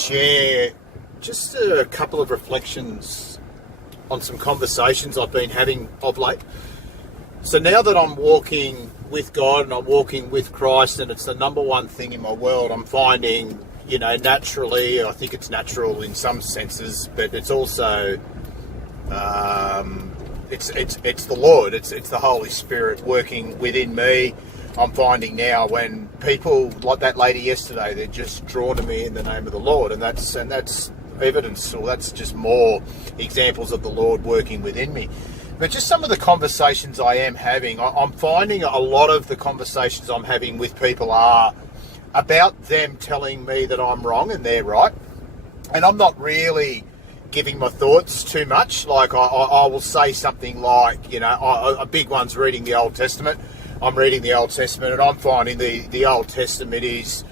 share just a couple of reflections on some conversations I've been having of late. So now that I'm walking with God and I'm walking with Christ, and it's the number one thing in my world, I'm finding, naturally, I think it's natural in some senses, but it's also, it's the Lord, it's the Holy Spirit working within me. I'm finding now when people, like that lady yesterday, they're just drawn to me in the name of the Lord, and that's evidence, or that's just more examples of the Lord working within me. But just some of the conversations I am having, I'm finding a lot of the conversations I'm having with people are about them telling me that I'm wrong and they're right. And I'm not really giving my thoughts too much. Like I will say something like, a big one's reading the Old Testament. I'm reading the Old Testament and I'm finding the Old Testament is,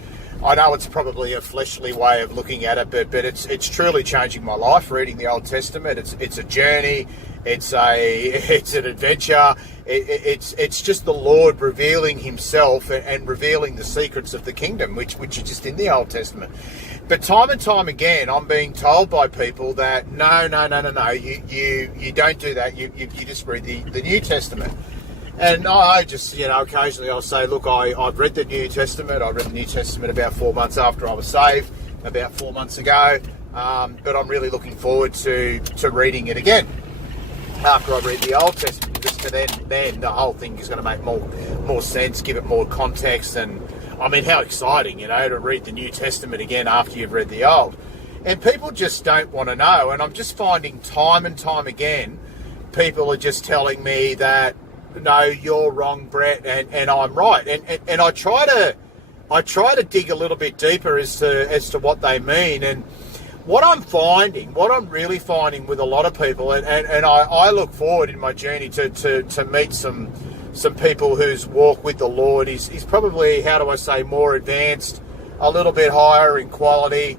I know it's probably a fleshly way of looking at it, but it's truly changing my life, reading the Old Testament. It's a journey. It's an adventure. It's just the Lord revealing himself and revealing the secrets of the kingdom, which are just in the Old Testament. But time and time again, I'm being told by people that no, you don't do that. You just read the New Testament. And I just, occasionally I'll say, look, I've read the New Testament. I read the New Testament about 4 months after I was saved, about 4 months ago. But I'm really looking forward to reading it again after I read the Old Testament, just to then the whole thing is going to make more sense, give it more context. And I mean, how exciting, to read the New Testament again after you've read the Old. And people just don't want to know. And I'm just finding time and time again, people are just telling me that, no, you're wrong, Brett, and I'm right. And I try to dig a little bit deeper as to what they mean. And what I'm really finding with a lot of people, and I look forward in my journey to meet some people whose walk with the Lord is probably, how do I say, more advanced, a little bit higher in quality,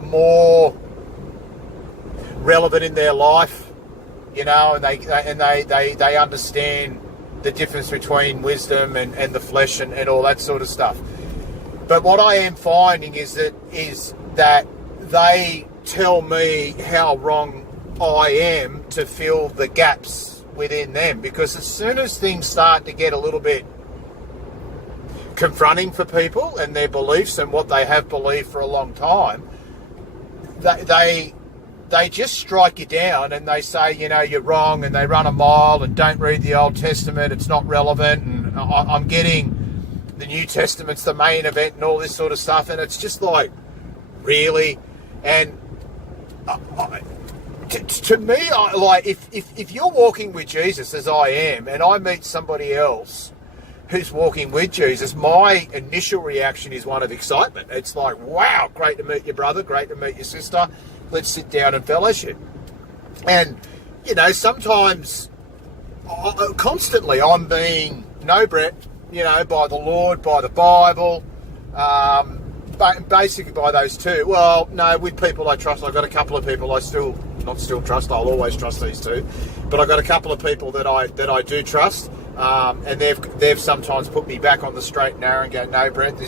more relevant in their life. And they understand the difference between wisdom and the flesh and all that sort of stuff. But what I am finding is that they tell me how wrong I am to fill the gaps within them. Because as soon as things start to get a little bit confronting for people and their beliefs and what they have believed for a long time, they just strike you down and they say, you're wrong, and they run a mile and don't read the Old Testament, it's not relevant, and I'm getting the New Testament's the main event and all this sort of stuff, and it's just like, really? And to me, if you're walking with Jesus as I am, and I meet somebody else who's walking with Jesus, my initial reaction is one of excitement. It's like, wow, great to meet your brother, great to meet your sister. Let's sit down and fellowship. And, sometimes, constantly I'm being, no, Brett, by the Lord, by the Bible, basically by those two. Well, no, with people I trust. I've got a couple of people I not still trust, I'll always trust these two. But I've got a couple of people that I do trust. And they've sometimes put me back on the straight and narrow and go, no, Brett,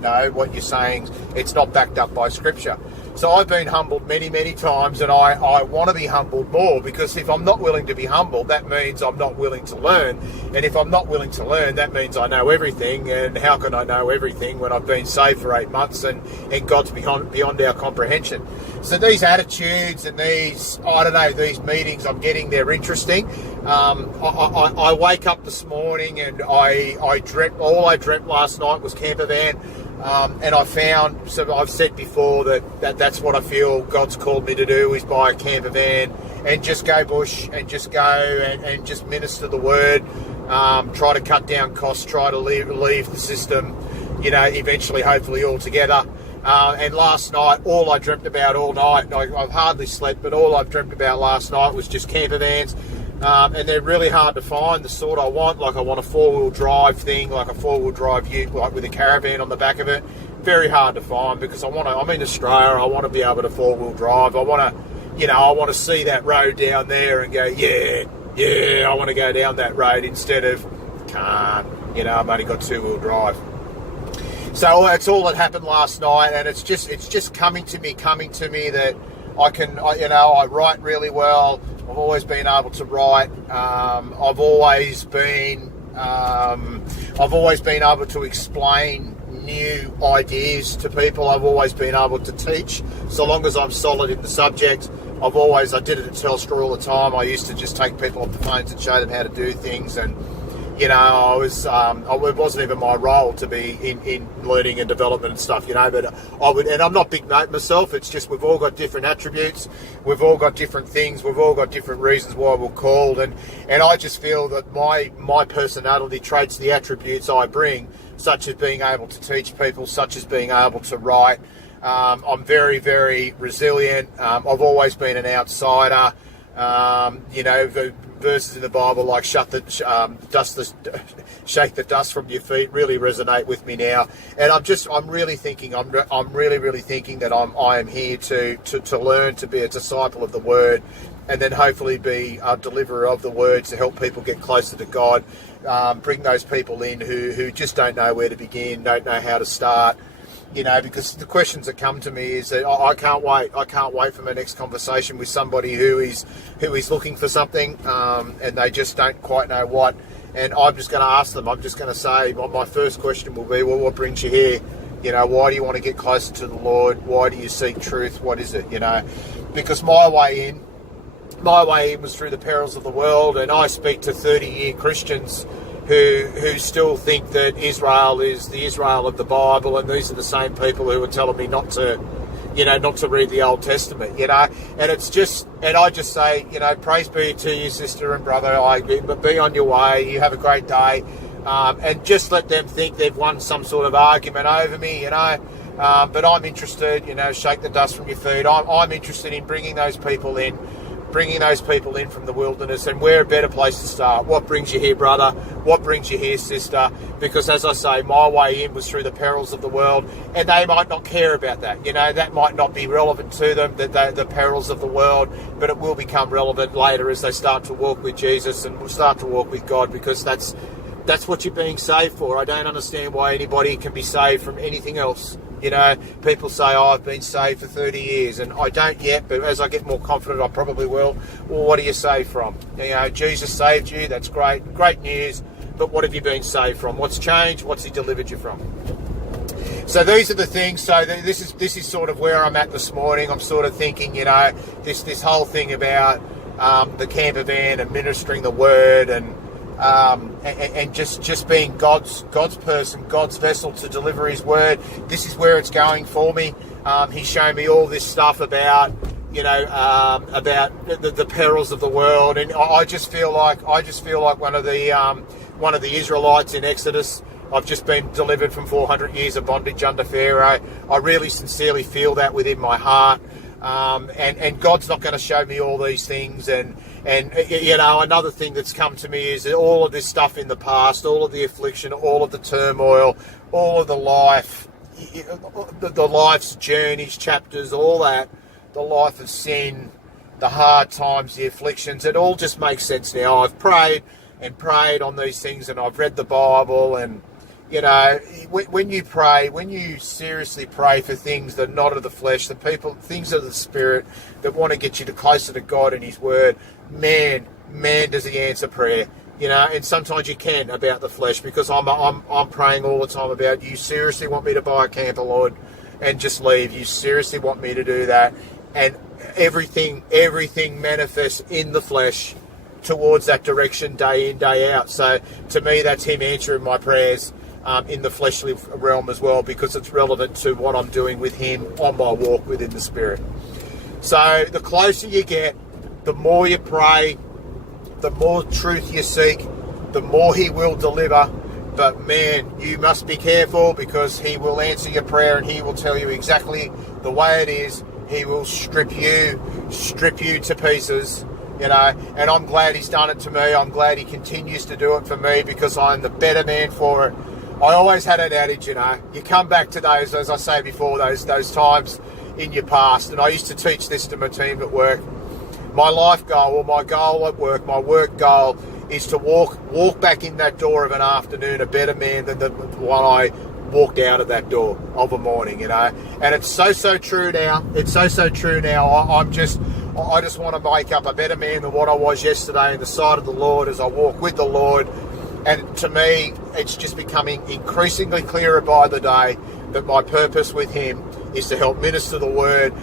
no, what you're saying, it's not backed up by Scripture. So I've been humbled many, many times, and I want to be humbled more, because if I'm not willing to be humbled, that means I'm not willing to learn. And if I'm not willing to learn, that means I know everything. And how can I know everything when I've been saved for 8 months and God's beyond our comprehension? So these attitudes and these meetings I'm getting, they're interesting. I wake up this morning and all I dreamt last night was camper van. And I found, so I've said before that's what I feel God's called me to do, is buy a camper van and just go bush and just go and just minister the word, try to cut down costs, try to leave the system, eventually, hopefully, altogether. And last night, all I dreamt about all night, I've hardly slept, but all I've dreamt about last night was just camper vans. And they're really hard to find, the sort I want. Like, I want a four-wheel drive thing, like a four-wheel drive ute, like with a caravan on the back of it. Very hard to find, because I'm in Australia, I want to be able to four-wheel drive. I want to see that road down there and go, yeah, I want to go down that road, instead of, can't, I've only got two-wheel drive. So it's all that happened last night, and it's just coming to me that I write really well. I've always been able to write. I've always been able to explain new ideas to people. I've always been able to teach, so long as I'm solid in the subject. I did it at Telstra all the time. I used to just take people off the phones and show them how to do things, and it wasn't even my role to be in learning and development and stuff, but and I'm not big note myself. It's just we've all got different attributes, we've all got different things, we've all got different reasons why we're called, and I just feel that my personality traits, the attributes I bring, such as being able to teach people, such as being able to write. I'm very, very resilient. I've always been an outsider. The verses in the Bible like shake the dust from your feet really resonate with me now. And I'm really thinking that I am here to learn, to be a disciple of the Word, and then hopefully be a deliverer of the Word to help people get closer to God. Bring those people in who just don't know where to begin, don't know how to start. Because the questions that come to me is that I can't wait. I can't wait for my next conversation with somebody who is looking for something, and they just don't quite know what. And I'm just going to ask them. I'm just going to say, my first question will be, well, what brings you here? Why do you want to get closer to the Lord? Why do you seek truth? What is it? Because my way in was through the perils of the world, and I speak to 30-year Christians who still think that Israel is the Israel of the Bible, and these are the same people who are telling me not to read the Old Testament, and it's just, and I just say, praise be to you, sister and brother, be on your way, you have a great day, and just let them think they've won some sort of argument over me, but I'm interested, shake the dust from your feet. I'm interested in bringing those people in from the wilderness, and we're a better place to start. What brings you here, brother? What brings you here, sister? Because as I say, my way in was through the perils of the world, and they might not care about that. That might not be relevant to them, the perils of the world, but it will become relevant later as they start to walk with Jesus and start to walk with God, because that's what you're being saved for. I don't understand why anybody can be saved from anything else. People say, I've been saved for 30 years, and I don't yet, but as I get more confident, I probably will. Well, what are you saved from? Jesus saved you, that's great news, but what have you been saved from? What's changed? What's he delivered you from? So these are the things. So this is sort of where I'm at this morning. I'm sort of thinking, this whole thing about the camper van and ministering the Word, and just being God's person, God's vessel to deliver His Word. This is where it's going for me. He's shown me all this stuff about the perils of the world, and I just feel like one of the Israelites in Exodus. I've just been delivered from 400 years of bondage under Pharaoh. I really sincerely feel that within my heart. And God's not going to show me all these things, and another thing that's come to me is that all of this stuff in the past, all of the affliction, all of the turmoil, all of the life, the life's journeys, chapters, all that, the life of sin, the hard times, the afflictions, it all just makes sense now. I've prayed on these things, and I've read the Bible, and when you pray, when you seriously pray for things that are not of the flesh, things of the Spirit that want to get you closer to God and His Word, man, does He answer prayer. And sometimes you can about the flesh, because I'm praying all the time about, you seriously want me to buy a camper, Lord, and just leave? You seriously want me to do that? And everything manifests in the flesh towards that direction day in, day out. So to me, that's Him answering my prayers in the fleshly realm as well, because it's relevant to what I'm doing with Him on my walk within the Spirit. So the closer you get, the more you pray, the more truth you seek, the more He will deliver. But man, you must be careful, because He will answer your prayer, and He will tell you exactly the way it is. He will strip you to pieces. And I'm glad He's done it to me. I'm glad He continues to do it for me, because I'm the better man for it. I always had an adage, you come back to those, as I say before, those times in your past. And I used to teach this to my team at work. My life goal, or my goal at work, my work goal, is to walk back in that door of an afternoon a better man than the one I walked out of that door of a morning, and it's so true now. It's so true now. I just want to make up a better man than what I was yesterday in the sight of the Lord as I walk with the Lord. And to me, it's just becoming increasingly clearer by the day that my purpose with him is to help minister the word,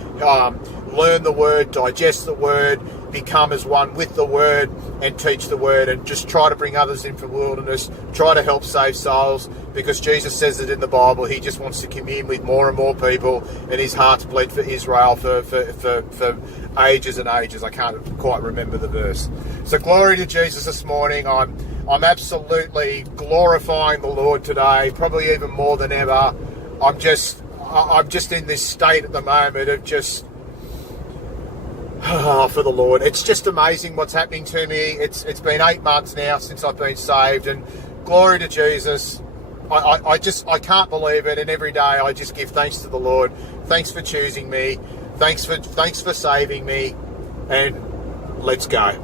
learn the word, digest the word, become as one with the word and teach the word, and just try to bring others in from wilderness, try to help save souls, because Jesus says it in the Bible. He just wants to commune with more and more people, and his heart's bled for Israel for ages and ages. I can't quite remember the verse. So glory to Jesus this morning. I'm absolutely glorifying the Lord today, probably even more than ever. I'm just in this state at the moment of just for the Lord. It's just amazing what's happening to me. It's been 8 months now since I've been saved, and glory to Jesus. I can't believe it, and every day I just give thanks to the Lord. Thanks for choosing me. Thanks for saving me, and let's go.